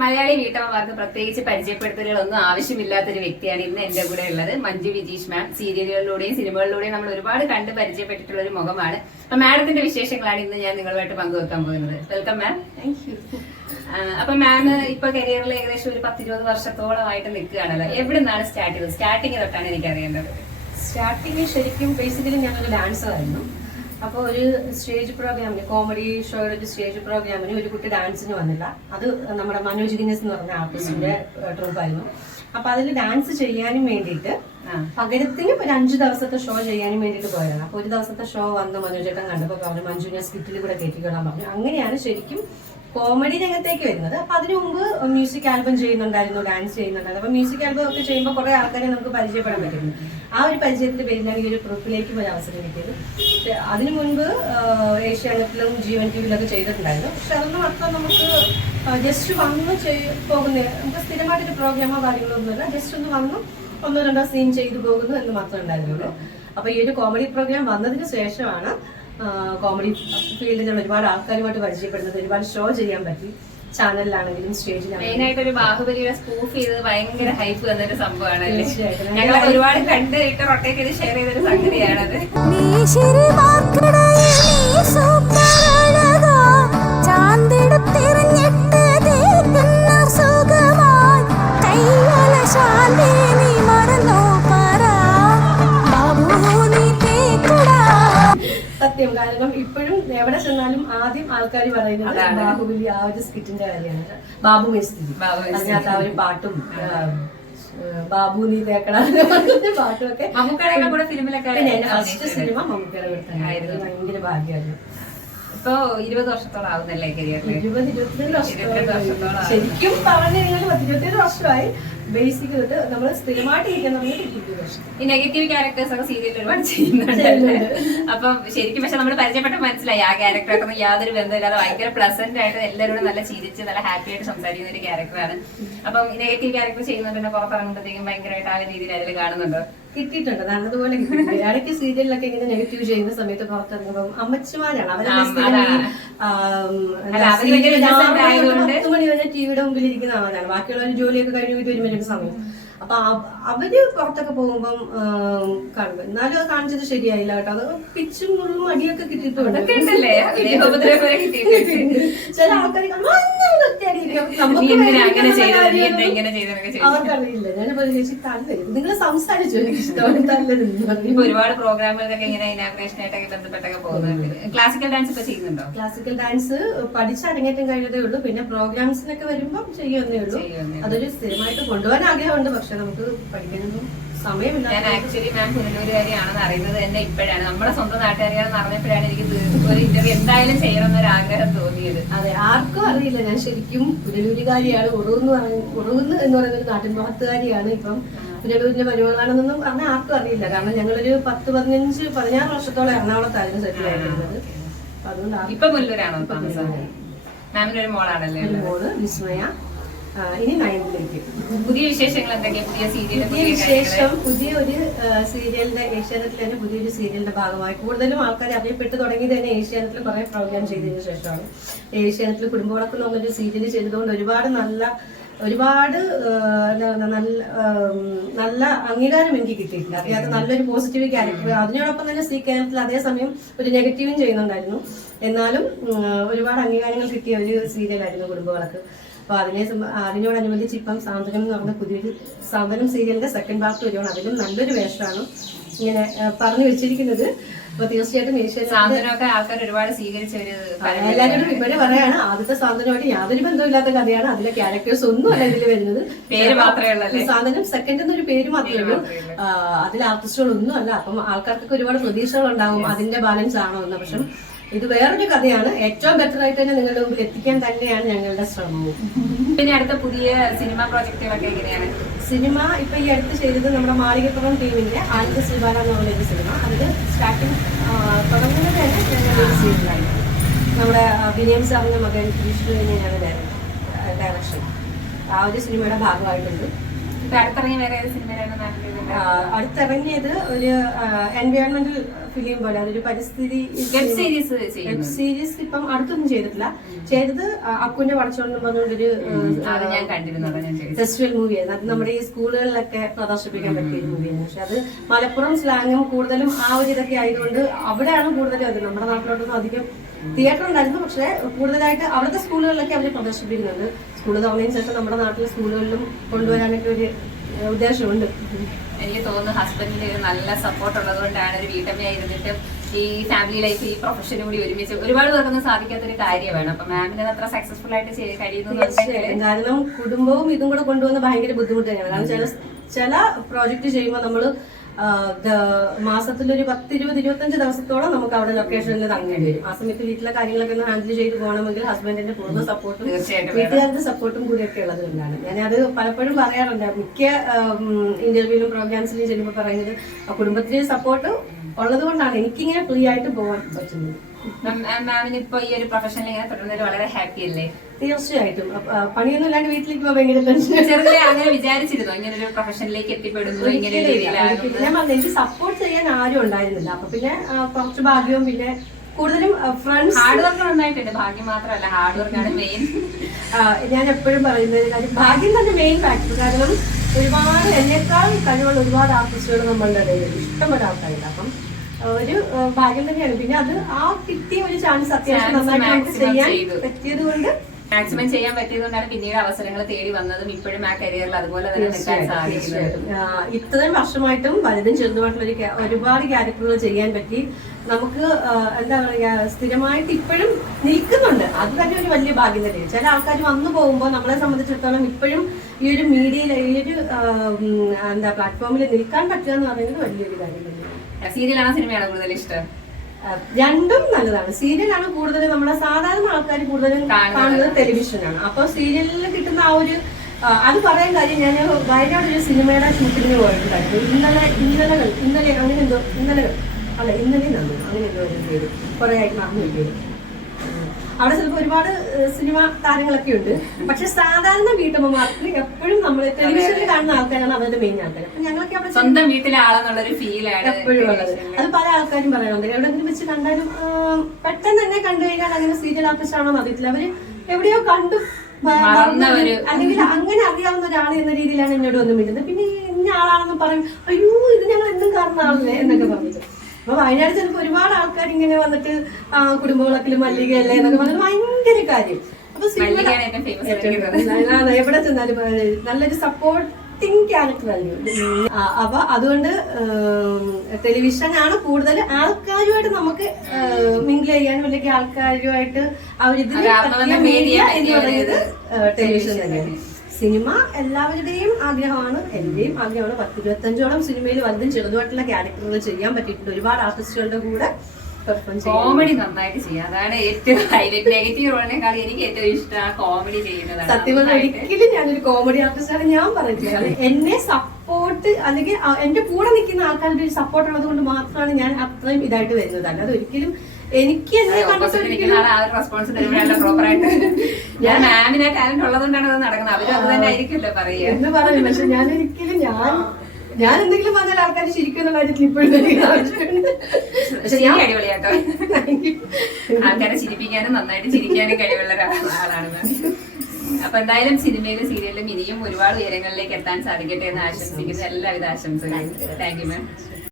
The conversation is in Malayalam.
മലയാളി വീട്ടമ്മമാർക്ക് പ്രത്യേകിച്ച് പരിചയപ്പെടുത്തലുകളൊന്നും ആവശ്യമില്ലാത്തൊരു വ്യക്തിയാണ് ഇന്ന് എന്റെ കൂടെ ഉള്ളത്. മഞ്ജു വിജീഷ് മാം സീരിയലുകളിലൂടെയും സിനിമകളിലൂടെയും നമ്മൾ ഒരുപാട് കണ്ട് പരിചയപ്പെട്ടിട്ടുള്ള ഒരു മുഖമാണ്. അപ്പൊ മാഡത്തിന്റെ വിശേഷങ്ങളാണ് ഇന്ന് ഞാൻ നിങ്ങളുമായിട്ട് പങ്കുവെക്കാൻ പോകുന്നത്. വെൽക്കം മാം അപ്പൊ മാം ഇപ്പൊ കരിയറിൽ ഏകദേശം ഒരു പത്തിരുപത് വർഷത്തോളമായിട്ട് നിൽക്കുകയാണല്ലോ. എവിടെ നിന്നാണ് സ്റ്റാർട്ട് ചെയ്തത്? സ്റ്റാർട്ടിങ് തൊട്ടാണ് എനിക്ക് അറിയേണ്ടത് സ്റ്റാർട്ടിങ് ശരിക്കും ബേസിക്കലി ഞാനൊരു ഡാൻസർ ആയിരുന്നു. അപ്പോൾ ഒരു സ്റ്റേജ് പ്രോഗ്രാമിന് കോമഡി ഷോയുടെ ഒരു സ്റ്റേജ് പ്രോഗ്രാമിന് ഒരു കുട്ടി ഡാൻസിന് വന്നില്ല. അത് നമ്മുടെ മനോജ് ഗിന്നസ് എന്ന് പറഞ്ഞ ആർട്ടിസ്റ്റിന്റെ ട്രൂപ്പായിരുന്നു അപ്പൊ അതിൽ ഡാൻസ് ചെയ്യാനും വേണ്ടിയിട്ട്. പകരത്തിന് ഒരു അഞ്ചു ദിവസത്തെ ഷോ ചെയ്യാനും വേണ്ടിയിട്ട് പോയതാണ്. അപ്പൊ ഒരു ദിവസത്തെ ഷോ വന്ന് മനോജേട്ടൻ കണ്ടപ്പോൾ പറഞ്ഞു മഞ്ജു ഞാൻ സ്കിറ്റിൽ കൂടെ കയറ്റിക്കൊള്ളാൻ പറഞ്ഞു. അങ്ങനെയാണ് ശരിക്കും കോമഡി രംഗത്തേക്ക് വരുന്നത്. അപ്പൊ അതിനു മുമ്പ് മ്യൂസിക് ആൽബം ചെയ്യുന്നുണ്ടായിരുന്നു ഡാൻസ് ചെയ്യുന്നുണ്ടായിരുന്നു. അപ്പൊ മ്യൂസിക് ആൽബം ഒക്കെ ചെയ്യുമ്പോൾ കുറെ ആൾക്കാരെ നമുക്ക് പരിചയപ്പെടാൻ പറ്റുന്നു ആ ഒരു പരിചയത്തിന്റെ പേരിലാണ് ഈ ഒരു പ്രൂഫിലേക്ക് ഒരു അവസരം കിട്ടിയത്. അതിനു മുൻപ് ഏഷ്യാനെറ്റിലും ജീവൻ ടി വിയിലൊക്കെ ചെയ്തിട്ടുണ്ടായിരുന്നു. പക്ഷെ അതൊന്നും അത്ര നമുക്ക് ജസ്റ്റ് വന്ന് പോകുന്ന നമുക്ക് സ്ഥിരമായിട്ടൊരു പ്രോഗ്രാമോ കാര്യങ്ങളോ ഒന്നുമില്ല ജസ്റ്റ് ഒന്ന് വന്നു ഒന്നോ രണ്ടോ സീൻ ചെയ്തു പോകുന്നു എന്ന് മാത്രമേ ഉണ്ടായിരുന്നുള്ളൂ. അപ്പൊ ഈ ഒരു കോമഡി പ്രോഗ്രാം വന്നതിന് ശേഷമാണ് കോമഡി ഫീൽഡിൽ ഒരുപാട് ആൾക്കാരുമായിട്ട് പരിചയപ്പെടുന്നത് ഒരുപാട് ഷോ ചെയ്യാൻ പറ്റി. ചാനലിലാണെങ്കിലും മെയിൻ സ്റ്റേജിലാണെങ്കിലും ആയിട്ട് ഒരു ബാഹുബലിയുടെ സ്കൂഫ് ചെയ്തത് ഭയങ്കര ഹൈപ്പ് തന്നൊരു സംഭവമാണ് തീർച്ചയായിട്ടും. ഞങ്ങൾ ഒരുപാട് കണ്ട് ഇട്ട് റൊട്ടേറ്റ് ചെയ്ത് ഷെയർ ചെയ്തൊരു സംഗതിയാണത്. സത്യം കാരണം ഇപ്പോഴും എവിടെ ചെന്നാലും ആദ്യം ആൾക്കാർ പറയുന്നത്. ബാഹുബലി ആ ഒരു സ്കിറ്റിന്റെ കാര്യമാണ് ബാബു മേസ്തിരി. അതിനകത്ത് ആ ഒരു പാട്ടും ബാബു നീ തേക്കട പാട്ടും ഒക്കെ മമ്മൂക്കയുടെ കൂടെ ഫിലിമിലൊക്കെ ഫസ്റ്റ് സിനിമ മമ്മൂക്കയുടെ കൂടെ തന്നെ. ഭയങ്കര ഭാഗ്യമായിരുന്നു ഇപ്പൊ ഇരുപത് വർഷത്തോളം ആവുന്നല്ലേ കരിയറിൽ ഇരുപത് ഇരുപത്തിരണ്ട് ഇരുപത്തിരണ്ട് വർഷത്തോളം ശരിക്കും പറഞ്ഞു കഴിഞ്ഞാൽ പത്ത് ഇരുപത്തിയേഴ് വർഷമായി ബേസിക് തൊട്ട് നമ്മൾ സ്ഥിരമായിട്ട് ഇരിക്കാൻ ഈ നെഗറ്റീവ് ക്യാരക്ടേഴ്സ് ഒക്കെ സീരിയൽ ഒരുപാട് ചെയ്യുന്നുണ്ട്. അപ്പൊ ശരിക്കും പക്ഷെ നമ്മൾ പരിചയപ്പെട്ട മനസ്സിലായി ആ ക്യാരക്ടറൊക്കെ യാതൊരു ബന്ധമില്ലാതെ ഭയങ്കര പ്ലസന്റ് ആയിട്ട് എല്ലാവരോടും നല്ല ചിരിച്ച് നല്ല ഹാപ്പി ആയിട്ട് സംസാരിക്കുന്ന ഒരു ക്യാരക്ടറാണ് അപ്പം നെഗറ്റീവ് ക്യാരക്ടർ ചെയ്യുന്നുണ്ടെങ്കിൽ പുറത്തിറങ്ങുമ്പോഴത്തേക്കും ഭയങ്കരമായിട്ട് ആ രീതിയിൽ അതിൽ കാണുന്നുണ്ടോ. കിട്ടിയിട്ടുണ്ട്. അതുപോലെ. ഇടയ്ക്ക് സീരിയലിലൊക്കെ ഇങ്ങനെ നെഗറ്റീവ് ചെയ്യുന്ന സമയത്ത് പുറത്തിറങ്ങുമ്പോൾ അമ്മച്ചിമാരാണ്. അവരെ പത്ത് മണി വരെ ടിവിയുടെ മുമ്പിൽ ഇരിക്കുന്ന ആളാണ്. ബാക്കിയുള്ളവർ ജോലിയൊക്കെ കഴിഞ്ഞ് വീട്ടിൽ വരുമ്പോൾ മിനിറ്റ് സമയം. അപ്പൊ അവ- അവർ പുറത്തൊക്കെ പോകുമ്പം കാണും കാണുമ്പോ എന്നാലും അത് കാണിച്ചത് ശരിയായില്ല കേട്ടോ. അത് പിച്ചും മുള്ളും അടിയൊക്കെ കിട്ടിയിട്ടുണ്ട്. ചില ആൾക്കാർ അവർക്കറിയില്ല. ഞാൻ ചേച്ചി തല്ലരുത്. നിങ്ങൾ സംസാരിച്ചു? എനിക്ക് ഇഷ്ടമാണ് തല്ലരുത് ഒരുപാട് പ്രോഗ്രാമുകളൊക്കെ ഇങ്ങനെ ഇനാഗ്രേഷൻ ആയിട്ടൊക്കെ ബന്ധപ്പെട്ടൊക്കെ പോകുന്നുണ്ട്. ക്ലാസിക്കൽ ഡാൻസ് ഇപ്പൊ ചെയ്യുന്നുണ്ടോ? ക്ലാസിക്കൽ ഡാൻസ് പഠിച്ച അരങ്ങേറ്റം കഴിഞ്ഞതേ ഉള്ളൂ. പിന്നെ പ്രോഗ്രാംസിനൊക്കെ വരുമ്പോൾ ചെയ്യുന്നേ ഉള്ളൂ. അതൊരു സ്ഥിരമായിട്ട് കൊണ്ടുപോകാൻ ആഗ്രഹമുണ്ട്. പക്ഷെ നമുക്ക് പഠിക്കാനൊന്നും സമയമില്ല ഞാൻ ആക്ച്വലി മാം പുനലൂരുകാരിയാണെന്ന് അറിയുന്നത് തന്നെ ഇപ്പോഴാണ്. നമ്മുടെ സ്വന്തം നാട്ടുകാരിയാണെന്ന് അറിഞ്ഞപ്പോഴാണ് എനിക്ക് ഒരു ഇന്റർവ്യൂ എന്തായാലും ചെയ്യണം എന്നൊരു ആഗ്രഹം തോന്നിയത്. അതെ ആർക്കും അറിയില്ല. ഞാൻ ശരിക്കും പുനലൂരുകാരിയാണ്. ഉറവെന്ന് പറഞ്ഞ ഉറവെന്ന് എന്ന് പറയുന്ന ഒരു നാട്ടിൻ മഹത്തുകാരിയാണ് ഇപ്പം പുനലൂരിന്റെ പരിപാടിയാണെന്നൊന്നും പറഞ്ഞാൽ ആർക്കും അറിയില്ല. കാരണം ഞങ്ങളൊരു പത്ത് പതിനഞ്ച് പതിനാറ് വർഷത്തോളം എറണാകുളത്തായിരുന്നു സെറ്റിൽ ആയിരുന്നത് അതുകൊണ്ട് ഇപ്പൊ മുല്ലൂരാണോ താമസം മാമിന് ഒരു മോളാണല്ലേ? മോൾ വിസ്മയ. ഇനി നയൻത്തിലേക്ക്. പുതിയ വിശേഷങ്ങൾ എന്തൊക്കെയാ? പുതിയ സീരിയൽ പുതിയ വിശേഷം പുതിയ ഒരു സീരിയലിന്റെ ഏഷ്യാനെറ്റിൽ തന്നെ പുതിയൊരു സീരിയലിന്റെ ഭാഗമായി കൂടുതലും ആൾക്കാർ അറിയപ്പെട്ട് തുടങ്ങി തന്നെ ഏഷ്യാനെറ്റിൽ കുറെ പ്രോഗ്രാം ചെയ്തതിനു ശേഷമാണ്. ഏഷ്യാനെറ്റിൽ കുടുംബവളക്കം ഒരു സീരിയൽ ചെയ്തതുകൊണ്ട് ഒരുപാട് നല്ല ഒരുപാട് നല്ല നല്ല അംഗീകാരം എനിക്ക് കിട്ടിയിട്ടുണ്ട് അതിനകത്ത് നല്ലൊരു പോസിറ്റീവ് ക്യാരക്ടർ അതിനോടൊപ്പം തന്നെ സി കേരളത്തിൽ അതേസമയം ഒരു നെഗറ്റീവും ചെയ്യുന്നുണ്ടായിരുന്നു. എന്നാലും ഒരുപാട് അംഗീകാരങ്ങൾ കിട്ടിയ ഒരു സീരിയലായിരുന്നു കുടുംബവഴക്ക് അപ്പൊ അതിനെ അതിനോടനുബന്ധിച്ച് ഇപ്പം സാന്ത്വനം എന്ന് പറഞ്ഞ പുതിയൊരു സാന്ത്വനം സീരിയലിന്റെ സെക്കൻഡ് പാർട്ട് വരുവാണ്. അതിലും നല്ലൊരു വേഷമാണ് ഇങ്ങനെ പറഞ്ഞു വെച്ചിരിക്കുന്നത് അപ്പൊ തീർച്ചയായിട്ടും സാന്ത്വനമൊക്കെ ആൾക്കാർ ഒരുപാട് സ്വീകരിച്ച ഒരു എല്ലാവരോടും ഇവിടെ പറയാണ്. ആദ്യത്തെ സാന്ത്വനമായിട്ട് യാതൊരു ബന്ധമില്ലാത്ത കഥയാണ്. അതിലെ ക്യാരക്ടേഴ്സ് ഒന്നും അല്ല ഇതിൽ വരുന്നത്. പേര് മാത്രമേ? സാന്ത്വനം സെക്കൻഡ് എന്നൊരു പേര് മാത്രമേ ഉള്ളൂ. അതിൽ ആർട്ടിസ്റ്റുകൾ ഒന്നും അല്ല. അപ്പം ആൾക്കാർക്കൊക്കെ ഒരുപാട് പ്രതീക്ഷകൾ ഉണ്ടാവും അതിന്റെ ബാലൻസ് ആണോ എന്ന്. പക്ഷെ ഇത് വേറൊരു കഥയാണ്. ഏറ്റവും ബെറ്റർ ആയിട്ട് തന്നെ നിങ്ങളുടെ മുമ്പിൽ എത്തിക്കാൻ തന്നെയാണ് ഞങ്ങളുടെ ശ്രമവും പിന്നെ അടുത്ത പുതിയ സിനിമ പ്രോജക്റ്റുകളൊക്കെ എങ്ങനെയാണ്? സിനിമ ഇപ്പൊ ഈ അടുത്ത് ചെയ്തത് നമ്മുടെ മാളികപ്പുറം ടീമിന്റെ ആദ്യത്തെ ശ്രീബാല എന്ന് പറഞ്ഞ ഒരു സിനിമ. അതിൽ സ്റ്റാർട്ടിങ് തുടങ്ങുന്നത് തന്നെ ഞങ്ങൾ ചെയ്തിട്ടുണ്ടായിരുന്നു നമ്മുടെ വിനിയം സാറിന്റെ മകൻ വിഷ്ണു തന്നെയാണ് ഡയറക്ഷൻ ആ ഒരു സിനിമയുടെ ഭാഗമായിട്ടുണ്ട്. അടുത്തിറങ്ങിയത് ഒരു എൻവയോൺമെന്റൽ ഫിലിം പോലെ അതൊരു പരിസ്ഥിതി വെബ് സീരീസ് വെബ് സീരീസ് ഇപ്പം അടുത്തൊന്നും ചെയ്തിട്ടില്ല. ചെയ്തത് അക്കുവിന്റെ അക്കുന്റെ പറഞ്ഞൊരു ഫെസ്റ്റിവൽ മൂവിയായിരുന്നു അത് നമ്മുടെ ഈ സ്കൂളുകളിലൊക്കെ പ്രദർശിപ്പിക്കാൻ പറ്റിയ ഒരു മൂവിയായിരുന്നു പക്ഷെ അത് മലപ്പുറം സ്ലാങ്ങും കൂടുതലും ആ ഒരു ഇതൊക്കെ ആയതുകൊണ്ട് അവിടെയാണ് കൂടുതലും അത് നമ്മുടെ നാട്ടിലോട്ടൊന്നും അധികം തിയേറ്റർ ഉണ്ടായിരുന്നു പക്ഷെ കൂടുതലായിട്ട് അവിടുത്തെ സ്കൂളുകളിലൊക്കെ അവർ പ്രദർശിപ്പിക്കുന്നുണ്ട്. സ്കൂൾ തുറന്നതിന് ശേഷം നമ്മുടെ നാട്ടിലെ സ്കൂളുകളിലും കൊണ്ടുവരാനൊക്കെ ഒരു ഉദ്ദേശമുണ്ട്. എനിക്ക് തോന്നുന്നു ഹസ്ബൻഡിന്റെ ഒരു നല്ല സപ്പോർട്ട് ഉള്ളത് കൊണ്ടാണ് ഒരു വീട്ടമ്മയായിരുന്നിട്ട് ഈ ഫാമിലി ലൈഫ് ഈ പ്രൊഫഷനും കൂടി ഒരുമിച്ച് ഒരുപാട് പേർക്കൊന്നും സാധിക്കാത്ത ഒരു കാര്യമാണ്. അപ്പൊ മാമിന് അത്ര സക്സസ്ഫുൾ ആയിട്ട് കഴിയുന്നു കാരണം കുടുംബവും ഇതും കൂടെ കൊണ്ടുവന്ന് ഭയങ്കര ബുദ്ധിമുട്ട് തന്നെയാണ്. കാരണം ചില ചില പ്രോജക്റ്റ് ചെയ്യുമ്പോൾ നമ്മൾ മാസത്തിലൊരു പത്ത് ഇരുപത് ഇരുപത്തഞ്ച് ദിവസത്തോളം നമുക്ക് അവിടെ ലൊക്കേഷനിൽ തങ്ങേണ്ടി വരും. ആ സമയത്ത് വീട്ടിലെ കാര്യങ്ങളൊക്കെ ഒന്ന് ഹാൻഡിൽ ചെയ്ത് പോകണമെങ്കിൽ ഹസ്ബൻഡിന്റെ പൂർണ സപ്പോർട്ടും. വീട്ടുകാരുടെ സപ്പോർട്ടും കൂടിയൊക്കെ ഉള്ളത് കൊണ്ടാണ്. ഞാനത് പലപ്പോഴും പറയാറുണ്ട്. മിക്ക ഇന്റർവ്യൂവിലും പ്രോഗ്രാംസിലും ചെല്ലുമ്പോൾ പറയുന്നത് കുടുംബത്തിന്റെ സപ്പോർട്ട് ഉള്ളത് കൊണ്ടാണ് എനിക്കിങ്ങനെ ഫ്രീ ആയിട്ട് പോകാൻ പറ്റുന്നത്. മാമിന് ഇപ്പൊ ഈ ഒരു പ്രൊഫഷനിൽ ഇങ്ങനെ തുടരുന്നതിൽ വളരെ ഹാപ്പി അല്ലേ? തീർച്ചയായിട്ടും. പണിയൊന്നും ഇല്ലാണ്ട് വീട്ടിലേക്ക് പോകാൻ ഭയങ്കര ചെറുതിലെ അങ്ങനെ വിചാരിച്ചിരുന്നു? ഇങ്ങനെ ഒരു പ്രൊഫഷനിലേക്ക് എത്തിപ്പെടുന്നു ഇങ്ങനെ എനിക്ക് സപ്പോർട്ട് ചെയ്യാൻ ആരും ഉണ്ടായിരുന്നില്ല. അപ്പൊ പിന്നെ കുറച്ച് ഭാഗ്യവും പിന്നെ കൂടുതലും ഫ്രണ്ട്സ് ഹാർഡ് വർക്ക് നന്നായിട്ടുണ്ട്. ഭാഗ്യം മാത്രമല്ല ഹാർഡ് വർക്കാണ് മെയിൻ ഞാൻ എപ്പോഴും പറയുന്നത് കാര്യം. ഭാഗ്യം തന്നെ മെയിൻ ഫാക്ടർ കാരണം ഒരുപാട് എന്നേക്കാൾ കഴിവുള്ള ഒരുപാട് ആർട്ടിസ്റ്റുകൾ നമ്മളുടെ ഇടയിൽ ഇഷ്ടംപോലെ ആൾക്കാരുണ്ട് അപ്പം ഒരു ഭാഗ്യം തന്നെയാണ്. പിന്നെ അത് ആ കിട്ടിയ ഒരു ചാൻസ് അത്യാവശ്യം നന്നായിട്ട് നമുക്ക് ചെയ്യാൻ. പറ്റിയത് കൊണ്ട് മാക്സിമം ചെയ്യാൻ പറ്റിയതുകൊണ്ടാണ് പിന്നീട് അവസരങ്ങൾ തേടി വന്നതും ഇപ്പോഴും ആ കരിയറിൽ അതുപോലെ തന്നെ നിൽക്കാൻ സാധിക്കുന്നത്. ഇത്രയും വർഷമായിട്ടും വലുതും ചെറുതുമായിട്ടുള്ള ഒരു ഒരുപാട് ക്യാരക്ടറുകൾ ചെയ്യാൻ പറ്റി. നമുക്ക് എന്താ പറയാ സ്ഥിരമായിട്ട് ഇപ്പോഴും നിൽക്കുന്നുണ്ട്. അത് തന്നെ ഒരു വലിയ ഭാഗ്യം തന്നെയാണ്. ചില ആൾക്കാർ വന്നു പോകുമ്പോൾ നമ്മളെ സംബന്ധിച്ചിടത്തോളം ഇപ്പോഴും ഈ ഒരു മീഡിയയിൽ ഈ ഒരു എന്താ പ്ലാറ്റ്ഫോമിൽ നിൽക്കാൻ പറ്റുക എന്ന് പറയുന്നത് വലിയൊരു കാര്യം തന്നെയാണ്. സീരിയലാണോ സിനിമയാണോ കൂടുതൽ ഇഷ്ടം? രണ്ടും നല്ലതാണ്. സീരിയലാണ് കൂടുതലും നമ്മുടെ സാധാരണ ആൾക്കാർ കൂടുതലും കാണുന്നത്. ടെലിവിഷനാണ്. അപ്പൊ സീരിയലിൽ കിട്ടുന്ന ആ ഒരു അത് പറയാൻ കാര്യം ഞാൻ വയനാട് ഒരു സിനിമയുടെ ഷൂട്ടിങ്ങിന് പോയിട്ടുണ്ടായിരുന്നു. ഇന്നലെ ഇന്നലകൾ ഇന്നലെ അങ്ങനെ എന്തോ ഇന്നലകൾ അല്ല ഇന്നലെ നന്ദി അങ്ങനെ എന്തോ ഒരു പേര്. കുറെ ആയിട്ട് നടന്നു. അവിടെ ചിലപ്പോൾ ഒരുപാട് സിനിമ താരങ്ങളൊക്കെ ഉണ്ട്. പക്ഷെ സാധാരണ വീട്ടമ്മമാർക്ക് എപ്പോഴും നമ്മൾ ടെലിവിഷനിൽ കാണുന്ന ആൾക്കാരാണ് അവരുടെ മെയിൻ ആൾക്കാർ അപ്പൊ ഞങ്ങളൊക്കെ അവിടെ സ്വന്തം വീട്ടിലെ ആളെന്നുള്ളൊരു ഫീലാണ് എപ്പോഴും ഉള്ളത്. അത് പല ആൾക്കാരും പറയാറുണ്ട്. എവിടെങ്കിലും വെച്ച് കണ്ടാലും പെട്ടെന്ന് തന്നെ കണ്ടു കഴിഞ്ഞാൽ അങ്ങനെ സീരിയൽ ആർട്ടിസ്റ്റ് ആണോ അറിയത്തില്ല. അവർ എവിടെയോ കണ്ടു. അല്ലെങ്കിൽ അങ്ങനെ അറിയാവുന്ന ഒരാൾ എന്ന രീതിയിലാണ് എന്നോട് വന്ന് മിണ്ടുന്നത്. പിന്നെ ഇന്ന ആളാണെന്ന് പറയും അയ്യോ ഇത് ഞങ്ങൾ എന്തും കാണുന്ന ആളല്ലേ? എന്നൊക്കെ പറഞ്ഞിട്ട്. അപ്പൊ വയനാട് ചെന്നപ്പോ ഒരുപാട് ആൾക്കാർ ഇങ്ങനെ വന്നിട്ട് ആ കുടുംബങ്ങളൊക്കെ മല്ലികയല്ലേ എന്നൊക്കെ പറഞ്ഞത് ഭയങ്കര കാര്യം. അപ്പൊ. എവിടെ ചെന്നാലും നല്ലൊരു ക്യാരക്ടർ ആയിരുന്നു അപ്പൊ അതുകൊണ്ട് ടെലിവിഷൻ ആണ് കൂടുതൽ ആൾക്കാരുമായിട്ട് നമുക്ക് മിങ്കിൾ ചെയ്യാനും അല്ലെങ്കിൽ ആൾക്കാരുമായിട്ട് അവരിതിൽ മീഡിയ എന്ന് പറയുന്നത് ടെലിവിഷൻ തന്നെയാണ്. സിനിമ എല്ലാവരുടെയും ആഗ്രഹമാണ് എന്റെയും ആഗ്രഹമാണ്. പത്ത് ഇരുപത്തഞ്ചോളം സിനിമയിൽ വലുതും ചെറുതുമായിട്ടുള്ള ക്യാരക്ടറുകൾ ചെയ്യാൻ പറ്റിയിട്ടുണ്ട്. ഒരുപാട് ആർട്ടിസ്റ്റുകളുടെ കൂടെ കോമഡി നന്നായിട്ട് ചെയ്യാം. അതാണ് ഏറ്റവും ഹൈലൈറ്റ് നെഗറ്റീവ് റോളിനേക്കാൾ എനിക്ക് ഏറ്റവും ഇഷ്ടം ആ കോമഡി ചെയ്യുന്നതാണ്. സത്യം ഒരിക്കലും ഞാനൊരു കോമഡി ആർട്ടിസ്റ്റാണ് ഞാൻ പറഞ്ഞിട്ടില്ല എന്നെ സപ്പോർട്ട് അല്ലെങ്കിൽ എന്റെ കൂടെ നിൽക്കുന്ന ആൾക്കാരുടെ ഒരു സപ്പോർട്ട് ഉള്ളത് കൊണ്ട് മാത്രമാണ് ഞാൻ അത്രയും ഇതായിട്ട് വരുന്നത്. അല്ലാതെ ഒരിക്കലും എനിക്ക് ഞാൻ മാമിനെ ടാലന്റ് ഉള്ളതുകൊണ്ടാണ് അത് നടക്കുന്നത്. അവർ അത് തന്നെ ആയിരിക്കുമല്ലോ പറയുക. എന്ന് പറയുന്നത് പക്ഷെ ഞാൻ ഒരിക്കലും ഞാൻ ഞാൻ എന്തെങ്കിലും പറഞ്ഞാൽ ആൾക്കാർ ശരിക്കും കാര്യത്തിൽ ഇപ്പോഴും അടിപൊളിയാട്ടോ ആൾക്കാരെ ചിരിപ്പിക്കാനും നന്നായിട്ട് ചിരിക്കാനും കഴിവുള്ള ഒരാളാണ് അപ്പൊ എന്തായാലും സിനിമയിലും സീരിയലിലും ഇനിയും ഒരുപാട് ഉയരങ്ങളിലേക്ക് എത്താൻ സാധിക്കട്ടെ എന്ന് ആശംസിക്കുന്നു. എല്ലാവിധ ആശംസകളും. Thank you ma'am